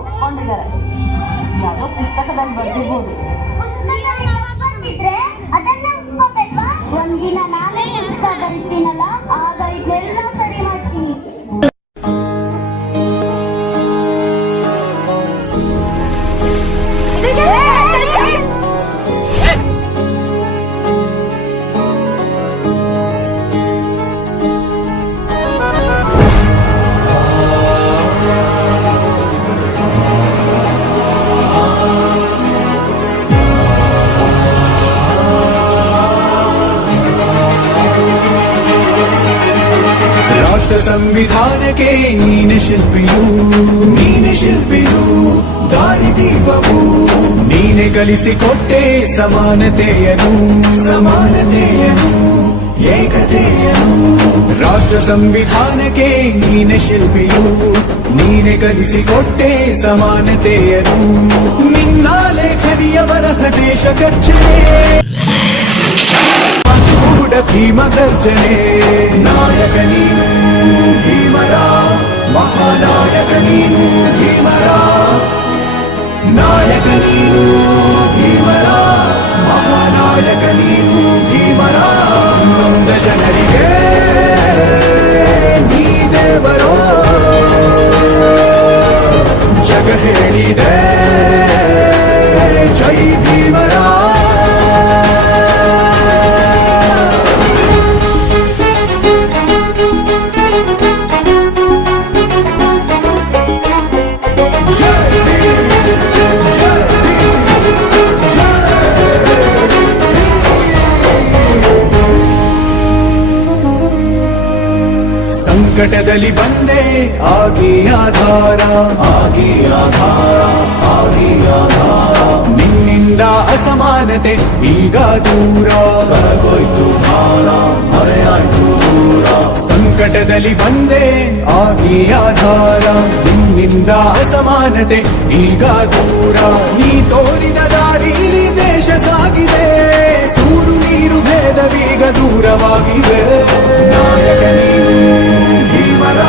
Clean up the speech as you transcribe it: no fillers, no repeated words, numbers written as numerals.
ಒಪ್ಕೊಂಡಿದ್ದಾರೆ. ಯಾವುದೋ ಪುಸ್ತಕದಲ್ಲಿ ಬರ್ದಿರ್ಬೋದು. ಒಂದಿನ ನಾನೇ ಪುಸ್ತಕ ಬರೀತೀನಲ್ಲ, ಆಗ ಇದೆಲ್ಲ ಸರಿ ಮಾಡ್ತೀನಿ. ರಾಷ್ಟ್ರ ಸಂವಿಧಾನಕ್ಕೆ ನೀನೆ ಶಿಲ್ಪಿಯು ದಾರಿದೀಪವು ನೀನೆ ಕಲಿಸಿಕೊಟ್ಟೆ ಸಮಾನತೆಯನು ಏಕತೆಯನು. ರಾಷ್ಟ್ರ ಸಂವಿಧಾನಕ್ಕೆ ನೀನೆ ಶಿಲ್ಪಿಯು ನೀನೆ ಕಲಿಸಿಕೊಟ್ಟೆ ಸಮಾನತೆಯನು. ನಿನ್ನ ಲೇಖನಿಯ ಬರಹ ದೇಶ ಗರ್ಜನೆ ಕೂಡ ಭೀಮ ಗರ್ಜನೆ. ನಾಯಕ ನೀನು ಭೀಮರ, ಮಹಾನಾಯಕ ನೀನು ಭೀಮರ. ನಾಯಕ ನೀನು ಭೀಮರ, ಮಹಾನಾಯಕ ನೀನು ಭೀಮರ. ನೊಂದ ಜನರಿಗೆ ನೀ ದೇವರೋ ಜಗ ಹೇಳಿದೆ ಜೈ ಭೀಮರ. ಸಂಕಟದಲ್ಲಿ ಬಂದೆ ಆಗಿ ಆಧಾರ, ನಿನ್ನಿಂದ ಅಸಮಾನತೆ ಈಗ ದೂರ. ಸಂಕಟದಲ್ಲಿ ಬಂದೆ ಆಗಿ ಆಧಾರ, ನಿನ್ನಿಂದ ಅಸಮಾನತೆ ಈಗ ದೂರ. ನೀ ತೋರಿದ ದಾರಿಲಿ ದೇಶ ಸಾಗಿದೆ, ಸೂರು ನೀರು ಭೇದವೀಗ ದೂರವಾಗಿವೆ. ನಾಯಕ ನೀನು ಭೀಮರ.